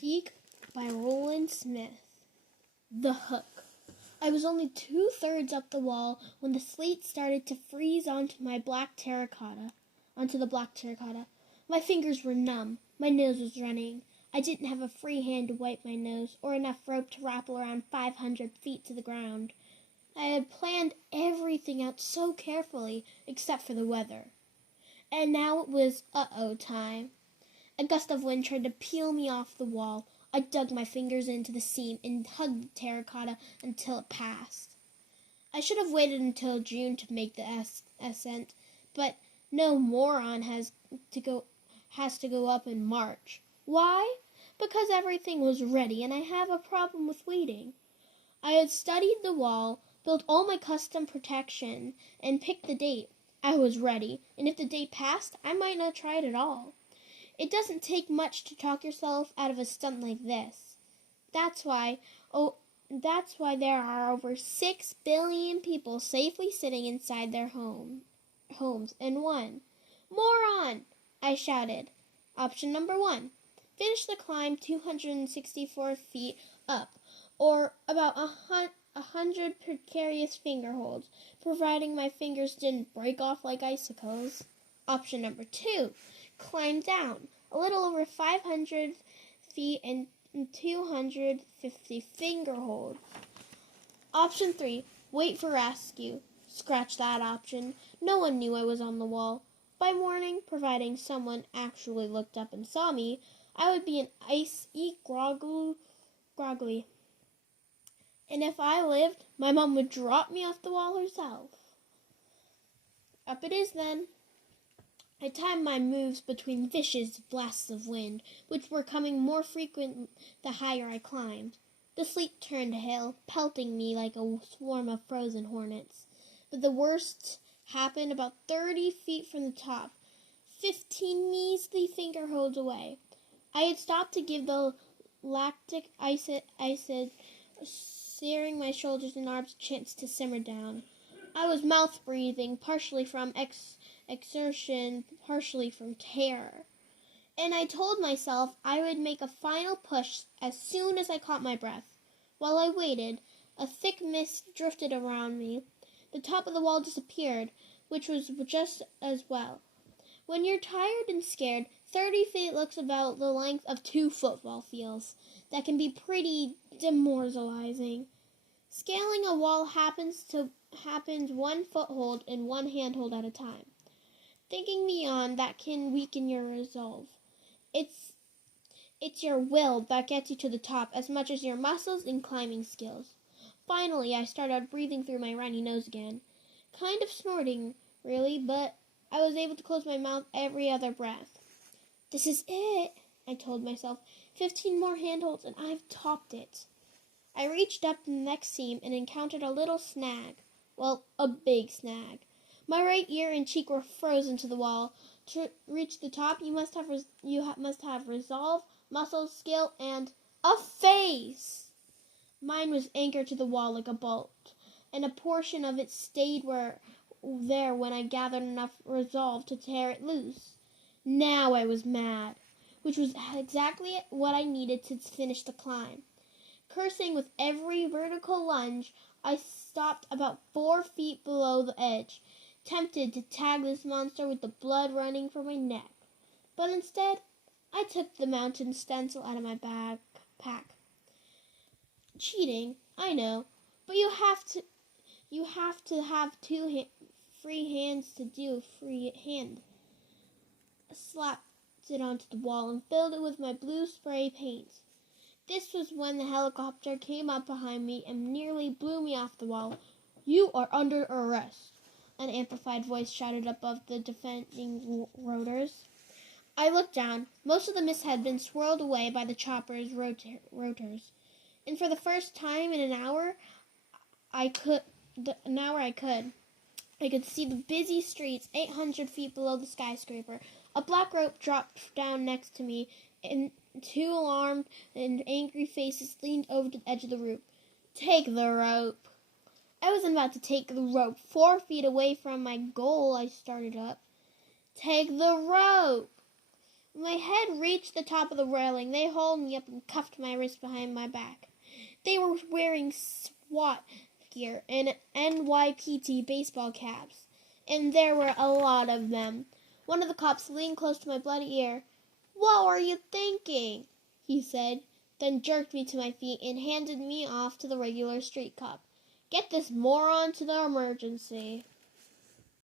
Peak by Roland Smith. The Hook. I was only 2/3 up the wall when the slate started to freeze onto the black terracotta. My fingers were numb. My nose was running. I didn't have a free hand to wipe my nose or enough rope to wrap around 500 feet to the ground. I had planned everything out so carefully, except for the weather. And now it was uh-oh time. A gust of wind tried to peel me off the wall. I dug my fingers into the seam and hugged the terracotta until it passed. I should have waited until June to make the ascent, but no moron has to go up in March. Why? Because everything was ready, and I have a problem with waiting. I had studied the wall, built all my custom protection, and picked the date. I was ready, and if the date passed, I might not try it at all. It doesn't take much to talk yourself out of a stunt like this. That's why there are over 6 billion people safely sitting inside their homes and one. Moron! I shouted. Option number 1. Finish the climb 264 feet up, or about 100 precarious finger holds, providing my fingers didn't break off like icicles. Option number 2. Climb down a little over 500 feet and 250 finger holds. Option 3. Wait for rescue. Scratch that option. No one knew I was on the wall. By morning, providing someone actually looked up and saw me, I would be an icy groggly. And if I lived, my mom would drop me off the wall herself. Up it is then. I timed my moves between vicious blasts of wind, which were coming more frequent the higher I climbed. The sleet turned hail, pelting me like a swarm of frozen hornets. But the worst happened about 30 feet from the top, 15 measly finger holds away. I had stopped to give the lactic acid searing my shoulders and arms a chance to simmer down. I was mouth-breathing, partially from exertion, partially from terror. And I told myself I would make a final push as soon as I caught my breath. While I waited, a thick mist drifted around me. The top of the wall disappeared, which was just as well. When you're tired and scared, 30 feet looks about the length of 2 football fields. That can be pretty demoralizing. Scaling a wall happens 1 foothold and 1 handhold at a time. Thinking beyond that can weaken your resolve. It's your will that gets you to the top as much as your muscles and climbing skills. Finally, I started breathing through my runny nose again. Kind of snorting, really, but I was able to close my mouth every other breath. This is it, I told myself. 15 more handholds and I've topped it. I reached up the next seam and encountered a little snag. Well, a big snag. My right ear and cheek were frozen to the wall. To reach the top, you must have resolve, muscle, skill, and a face. Mine was anchored to the wall like a bolt, and a portion of it stayed there when I gathered enough resolve to tear it loose. Now I was mad, which was exactly what I needed to finish the climb. Cursing with every vertical lunge, I stopped about 4 feet below the edge, tempted to tag this monster with the blood running from my neck. But instead, I took the mountain stencil out of my backpack. Cheating, I know, but you have to have 2 free hands to do a free hand. I slapped it onto the wall and filled it with my blue spray paint. This was when the helicopter came up behind me and nearly blew me off the wall. You are under arrest, an amplified voice shouted above the defending rotors. I looked down. Most of the mist had been swirled away by the chopper's rotors. And for the first time in an hour, I could see the busy streets 800 feet below the skyscraper. A black rope dropped down next to me, and 2 alarmed and angry faces leaned over to the edge of the roof. Take the rope. I wasn't about to take the rope. 4 feet away from my goal, I started up. Take the rope. When my head reached the top of the railing, they hauled me up and cuffed my wrist behind my back. They were wearing SWAT gear and NYPD baseball caps, and there were a lot of them. One of the cops leaned close to my bloody ear. "What were you thinking?" he said, then jerked me to my feet and handed me off to the regular street cop. "Get this moron to the emergency."